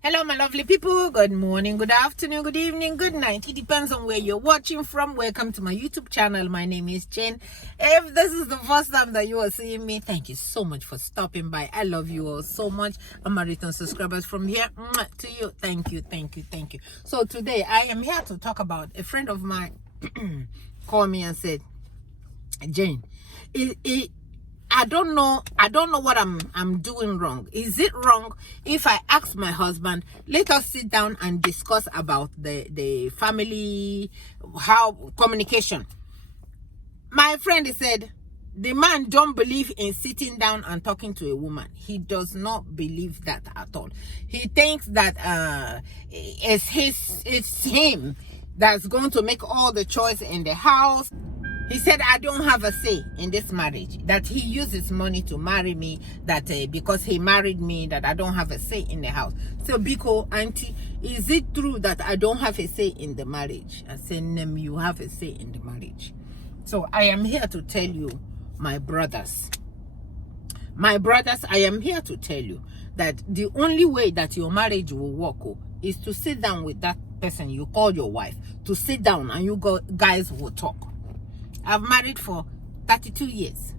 Hello, my lovely people. Good morning, good afternoon, good evening, good night. It depends on where you're watching from. Welcome to my YouTube channel. My name is Jane. If this is the first time that you are seeing me, thank you so much for stopping by. I love you all so much. And my return subscribers from here to you. Thank you, thank you, thank you. So today I am here to talk about a friend of mine called me and said, Jane, I don't know what I'm doing wrong. Is it wrong if I ask my husband, let us sit down and discuss about the family, how communication? My friend said the man don't believe in sitting down and talking to a woman. He does not believe that at all. He thinks that it's him that's going to make all the choice in the house. He said, I don't have a say in this marriage, that he uses money to marry me, that because he married me, that I don't have a say in the house. So, Biko, auntie, is it true that I don't have a say in the marriage? I said, Nem, you have a say in the marriage. So, I am here to tell you, my brothers, I am here to tell you that the only way that your marriage will work is to sit down with that person you call your wife, to sit down and you guys will talk. I've married for 32 years.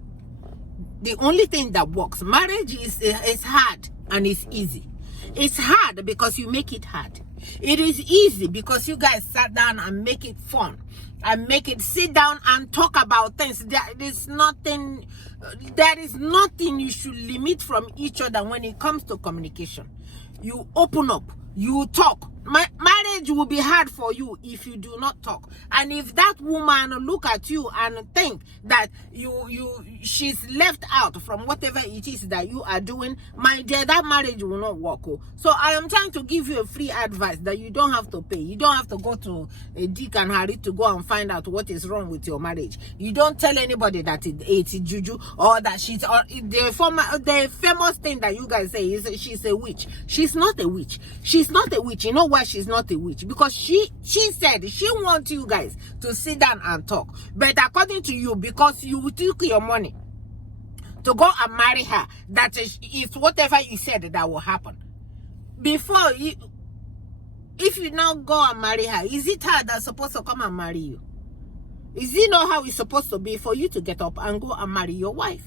The only thing that works, marriage is hard and it's easy. It's hard because you make it hard. It is easy because you guys sat down and make it fun and make it sit down and talk about things. There is nothing you should limit from each other when it comes to communication. You open up, you talk. Marriage will be hard for you if you do not talk. And if that woman look at you and think that she's left out from whatever it is that you are doing, my dear, that marriage will not work. So I am trying to give you a free advice that you don't have to pay. You don't have to go to a Dick and Harry to go and find out what is wrong with your marriage. You don't tell anybody that it's juju or that she's, or the famous thing that you guys say is she's a witch. She's not a witch. She's not a witch. You know why she's not a witch? Because she said she wants you guys to sit down and talk. But according to you, because you took your money to go and marry her, that is whatever you said that will happen. Before you, if you now go and marry her, is it her that's supposed to come and marry you? Is it not how it's supposed to be for you to get up and go and marry your wife?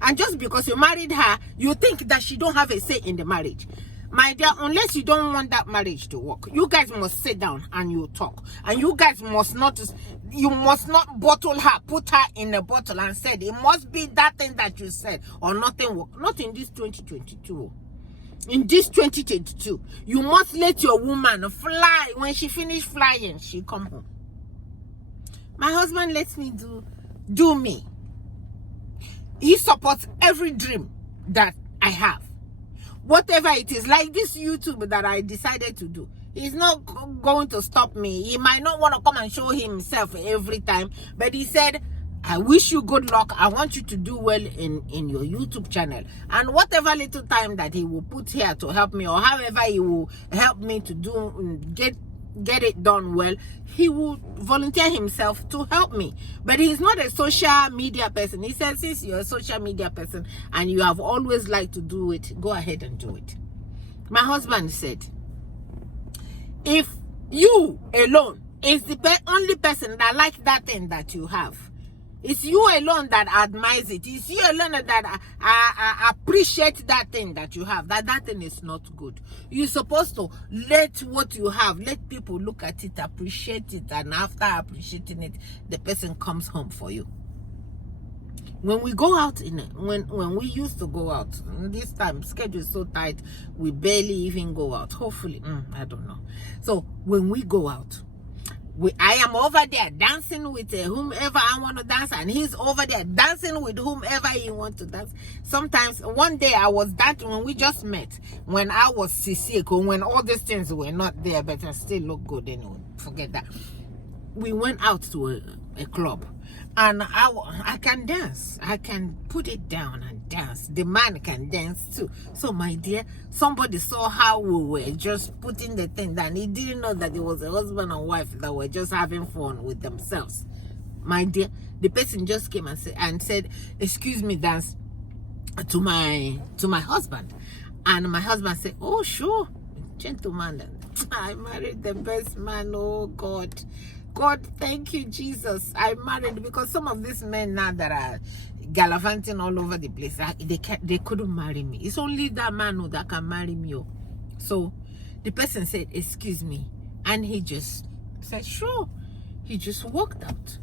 And just because you married her, you think that she don't have a say in the marriage. My dear, unless you don't want that marriage to work, you guys must sit down and you talk. And you guys must not bottle her, put her in a bottle and said, it must be that thing that you said or nothing work. Not in this 2022. In this 2022, you must let your woman fly. When she finish flying, she come home. My husband lets me do me. He supports every dream that I have. Whatever it is, like this YouTube that I decided to do, he's not going to stop me. He might not want to come and show himself every time, but he said, I wish you good luck. I want you to do well in your YouTube channel. And whatever little time that he will put here to help me, or however he will help me to get it done well, he will volunteer himself to help me. But he's not a social media person. He said, since you're a social media person and you have always liked to do it, go ahead and do it. My husband said, if you alone is the only person that likes that thing that you have, it's you alone that admires it. It's you alone that appreciate that thing that you have. That thing is not good. You're supposed to let what you have, let people look at it, appreciate it, and after appreciating it, the person comes home for you. When we go out, when we used to go out, this time schedule is so tight, we barely even go out. Hopefully, I don't know. So when we go out, I am over there dancing with whomever I want to dance, and he's over there dancing with whomever he wants to dance. Sometimes, one day I was dancing when we just met, when I was sick, when all these things were not there, but I still look good anyway. Forget that. We went out to a club, and I can dance. I can put it down and dance. The man can dance too. So my dear, somebody saw how we were just putting the thing down. He didn't know that it was a husband and wife that were just having fun with themselves. My dear, the person just came and said, excuse me, dance to my husband. And my husband said, oh sure, gentleman. I married the best man. Oh God. God, thank you, Jesus. I married, because some of these men now that are gallivanting all over the place, they couldn't marry me. It's only that man that can marry me. So the person said, excuse me. And he just said, sure. He just walked out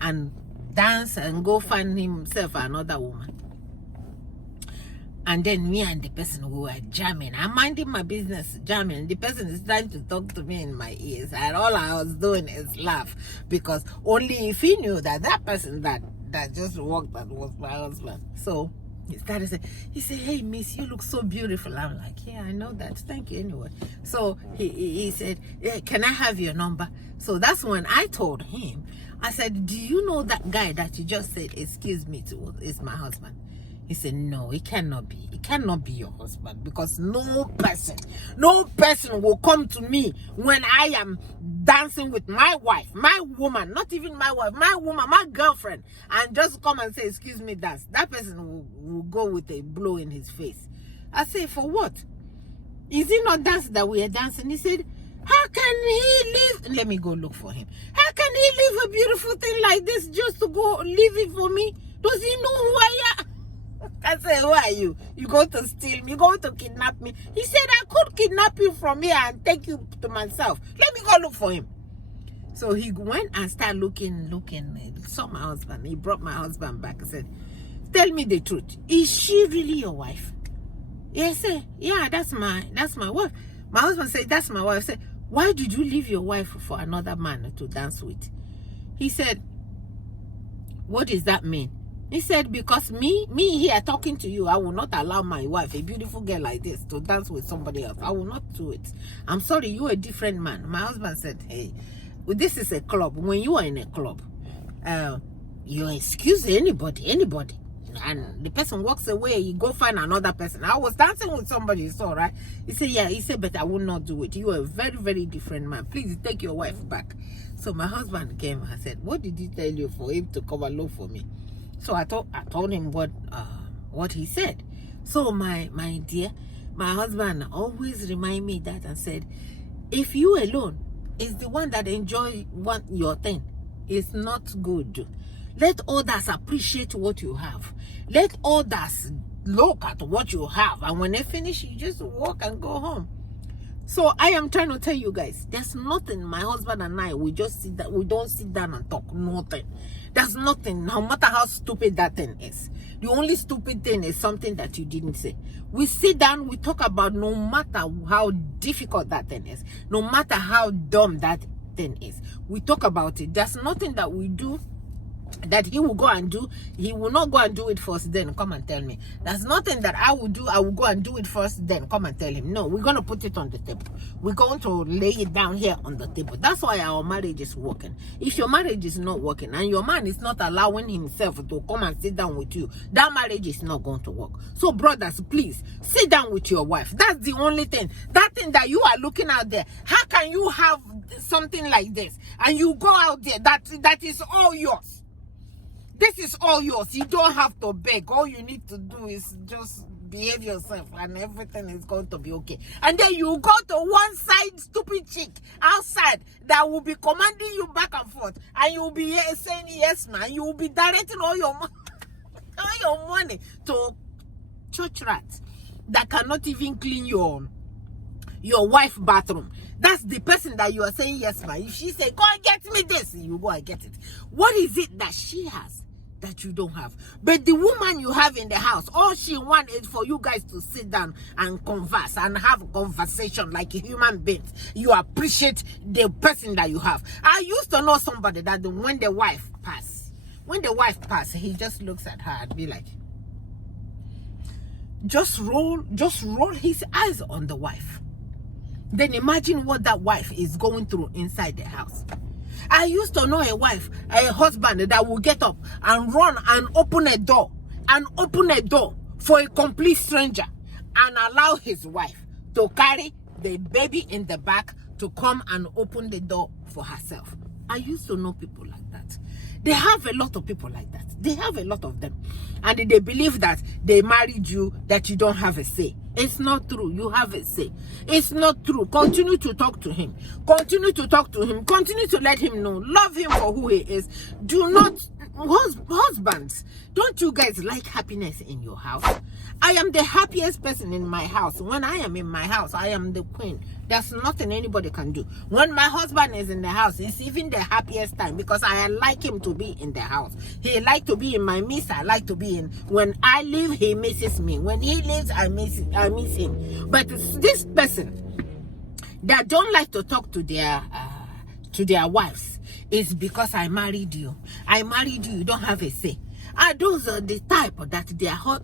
and danced and go find himself another woman. And then me and the person, we were jamming. I'm minding my business, jamming. The person is trying to talk to me in my ears. And all I was doing is laugh. Because only if he knew that that person that just walked out was my husband. So he started saying, he said, hey, miss, you look so beautiful. I'm like, yeah, I know that. Thank you anyway. So he said, yeah, can I have your number? So that's when I told him, I said, do you know that guy that you just said, excuse me, to is my husband? He said, no, it cannot be. It cannot be your husband, because no person will come to me when I am dancing with my wife, my woman, not even my wife, my woman, my girlfriend, and just come and say, excuse me, dance. That person will go with a blow in his face. I say, for what? Is it not dance that we are dancing? He said, how can he leave? Let me go look for him. How can he leave a beautiful thing like this just to go leave it for me? Does he know who I am? I said, who are you? You going to steal me? You going to kidnap me? He said, I could kidnap you from here and take you to myself. Let me go look for him. So he went and started looking. He saw my husband. He brought my husband back and said, tell me the truth. Is she really your wife? He said, yeah, that's my wife. My husband said, that's my wife. I said, why did you leave your wife for another man to dance with? He said, what does that mean? He said, because me here talking to you, I will not allow my wife, a beautiful girl like this, to dance with somebody else. I will not do it. I'm sorry, you're a different man. My husband said, hey, well, this is a club. When you are in a club, you excuse anybody. And the person walks away, you go find another person. I was dancing with somebody, you saw, right? He said, yeah. He said, but I will not do it. You are a very, very different man. Please take your wife back. So my husband came and said, what did he tell you for him to come and look for me? So I told him what he said. So my dear, my husband always remind me that and said, if you alone is the one that enjoy your thing, it's not good. Let others appreciate what you have. Let others look at what you have, and when they finish, you just walk and go home. So I am trying to tell you guys, there's nothing. My husband and I, we just sit down. We don't sit down and talk. Nothing. There's nothing. No matter how stupid that thing is. The only stupid thing is something that you didn't say. We sit down. We talk about, no matter how difficult that thing is, no matter how dumb that thing is, we talk about it. There's nothing that we do that he will go and do. He will not go and do it first, then come and tell me. There's nothing that I will do. I will go and do it first, then come and tell him. No, we're going to put it on the table. We're going to lay it down here on the table. That's why our marriage is working. If your marriage is not working and your man is not allowing himself to come and sit down with you, that marriage is not going to work. So brothers, please sit down with your wife. That's the only thing. That thing that you are looking out there, how can you have something like this and you go out there, that is all yours? This is all yours. You don't have to beg. All you need to do is just behave yourself and everything is going to be okay. And then you go to one side stupid chick outside that will be commanding you back and forth, and you will be saying yes, man. You will be directing all your money to church rats that cannot even clean your wife's bathroom. That's the person that you are saying yes, man. If she say, go and get me this, you go and get it. What is it that she has that you don't have? But the woman you have in the house, all she wants is for you guys to sit down and converse and have a conversation like a human being. You appreciate the person that you have. I used to know somebody that when the wife passed, he just looks at her and be like, just roll his eyes on the wife. Then imagine what that wife is going through inside the house. I used to know a husband that will get up and run and open a door for a complete stranger and allow his wife to carry the baby in the back to come and open the door for herself. I used to know people like that. They have a lot of people like that. They have a lot of them. And they believe that they married you, that you don't have a say. It's not true. You have a say. It's not true. Continue to talk to him. Continue to talk to him. Continue to let him know. Love him for who he is. Do not, husbands, don't you guys like happiness in your house? I am the happiest person in my house. When I am in my house, I am the queen. There's nothing anybody can do. When my husband is in the house, it's even the happiest time because I like him to be in the house. He like to be in my midst. I like to be in. When I leave, he misses me. When he leaves, I miss him. But it's this person that don't like to talk to their wives is because I married you. I married you. You don't have a say. And those are the type that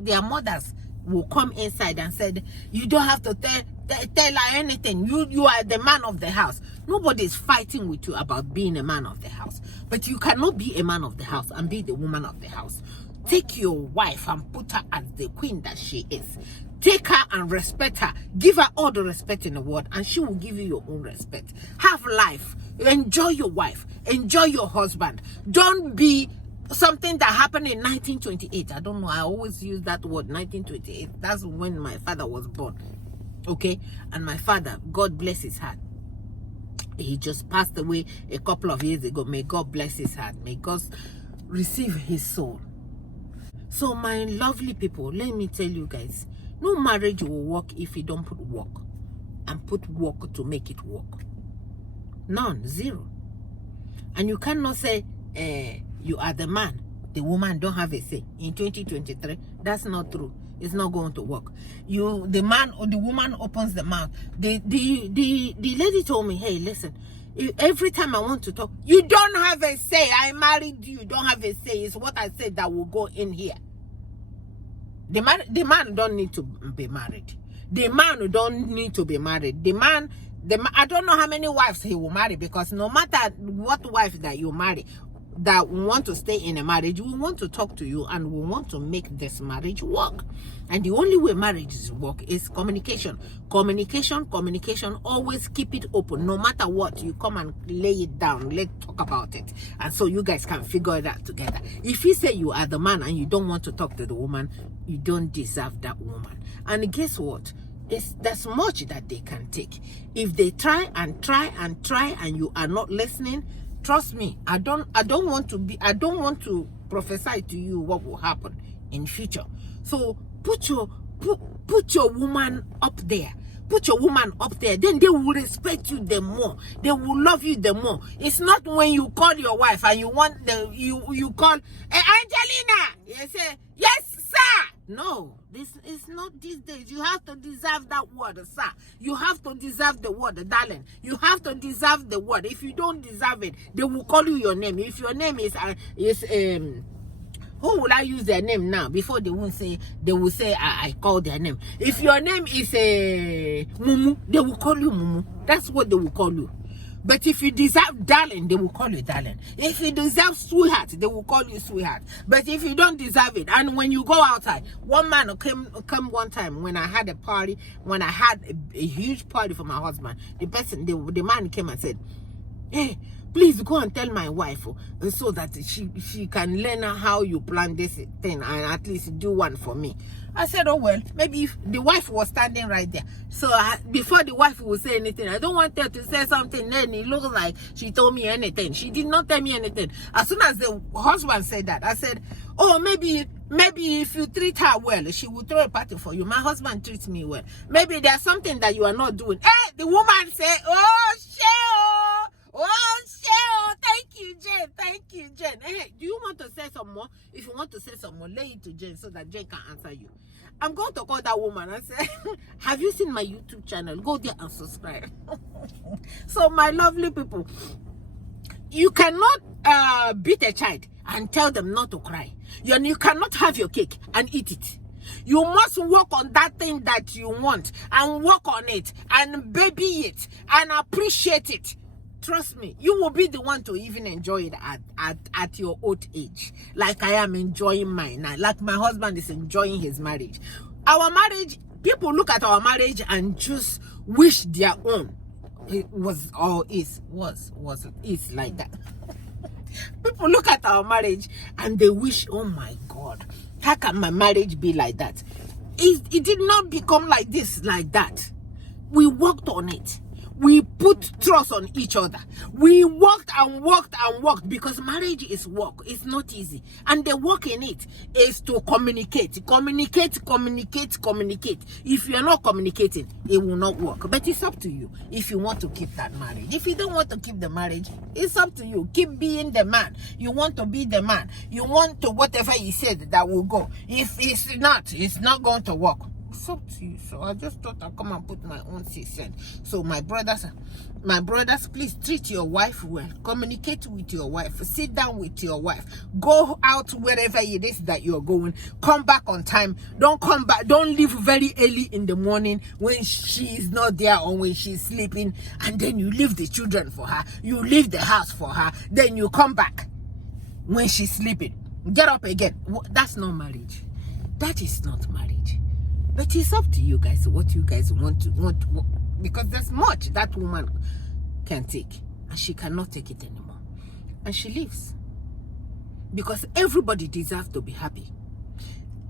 their mothers will come inside and said, you don't have to tell her anything. You are the man of the house. Nobody is fighting with you about being a man of the house. But you cannot be a man of the house and be the woman of the house. Take your wife and put her as the queen that she is. Take her and respect her. Give her all the respect in the world and she will give you your own respect. Have life. Enjoy your wife. Enjoy your husband. Don't be something that happened in 1928. I don't know. I always use that word, 1928. That's when my father was born. Okay? And my father, God bless his heart, he just passed away a couple of years ago. May God bless his heart. May God receive his soul. So my lovely people, let me tell you guys, no marriage will work if you don't put work. And put work to make it work. None. Zero. And you cannot say, you are the man, the woman don't have a say. In 2023, that's not true. It's not going to work. The man or the woman opens the mouth. The lady told me, hey, listen, every time I want to talk, you don't have a say. I married you. You don't have a say. It's what I said that will go in here. The man don't need to be married. The man don't need to be married. The man, I don't know how many wives he will marry, because no matter what wife that you marry, that want to stay in a marriage, we want to talk to you and we want to make this marriage work. And the only way marriages work is communication. Communication. Always keep it open. No matter what, you come and lay it down. Let's talk about it. And so you guys can figure it out together. If you say you are the man and you don't want to talk to the woman, you don't deserve that woman. And guess what? There's much that they can take. If they try and you are not listening, trust me, I don't want to prophesy to you what will happen in future. So put your woman up there. Put your woman up there. Then they will respect you the more. They will love you the more. It's not when you call your wife and you want you call, hey, Angelina. You say, yes, sir. No, this is not these days. You have to deserve that word, sir. You have to deserve the word, darling. You have to deserve the word. If you don't deserve it, they will call you your name. If your name is who will I use their name now? Before they will say I call their name. If your name is Mumu, they will call you Mumu. That's what they will call you. But if you deserve darling, they will call you darling. If you deserve sweetheart, they will call you sweetheart. But if you don't deserve it, and when you go outside, one man came one time when I had a party, when I had a huge party for my husband, the man came and said, hey, please go and tell my wife so that she can learn how you plan this thing and at least do one for me. I said, oh, well, maybe if the wife was standing right there. So before the wife would say anything, I don't want her to say something. Then it looks like she told me anything. She did not tell me anything. As soon as the husband said that, I said, oh, maybe if you treat her well, she will throw a party for you. My husband treats me well. Maybe there's something that you are not doing. Hey, the woman said, oh, shit, oh, shit, thank you, Jane. Thank you, Jane. Hey, do you want to say some more? If you want to say some more, lay it to Jane so that Jane can answer you. I'm going to call that woman and say, have you seen my YouTube channel? Go there and subscribe. So, my lovely people, you cannot beat a child and tell them not to cry. You cannot have your cake and eat it. You must work on that thing that you want and work on it and baby it and appreciate it. Trust me, you will be the one to even enjoy it at your old age. Like I am enjoying mine now. Like my husband is enjoying his marriage. Our marriage, people look at our marriage and just wish their own. It was or is like that. People look at our marriage and they wish, oh my God, how can my marriage be like that? It did not become like this, like that. We worked on it. We put trust on each other. We worked and worked and worked, because marriage is work. It's not easy. And the work in it is to communicate. Communicate. If you're not communicating, it will not work. But it's up to you if you want to keep that marriage. If you don't want to keep the marriage, it's up to you. Keep being the man. You want to be the man. You want to whatever he said that will go. If it's not going to work. It's up to you. So I just thought I'd come and put my own 6 cents. So my brothers, please treat your wife well. Communicate with your wife. Sit down with your wife. Go out wherever it is that you're going. Come back on time. Don't come back. Don't leave very early in the morning when she is not there or when she's sleeping, and then you leave the children for her. You leave the house for her. Then you come back when she's sleeping. Get up again. That's not marriage. That is not marriage. But it's up to you guys, what you guys want, because there's much that woman can take, and she cannot take it anymore, and she leaves. Because everybody deserves to be happy.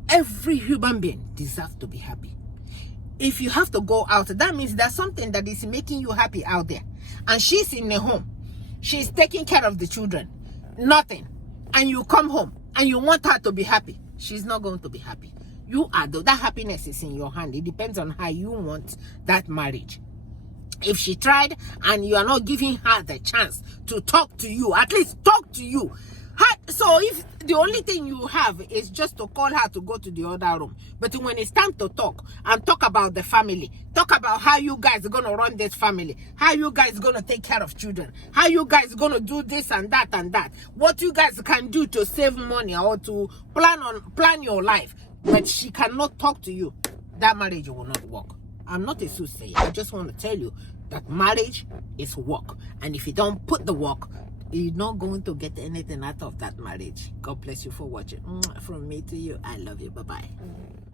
Every human being deserves to be happy. If you have to go out, that means there's something that is making you happy out there, and she's in the home, she's taking care of the children, nothing, and you come home and you want her to be happy. She's not going to be happy. You are that happiness is in your hand. It depends on how you want that marriage. If she tried and you are not giving her the chance to talk to you, at least talk to you. So if the only thing you have is just to call her to go to the other room, but when it's time to talk and talk about the family, talk about how you guys are going to run this family, how you guys are going to take care of children, how you guys are going to do this and that, what you guys can do to save money or to plan your life, but she cannot talk to you, that marriage will not work. I'm not a soothsayer. I just want to tell you that marriage is work. And if you don't put the work, you're not going to get anything out of that marriage. God bless you for watching. From me to you, I love you. Bye-bye.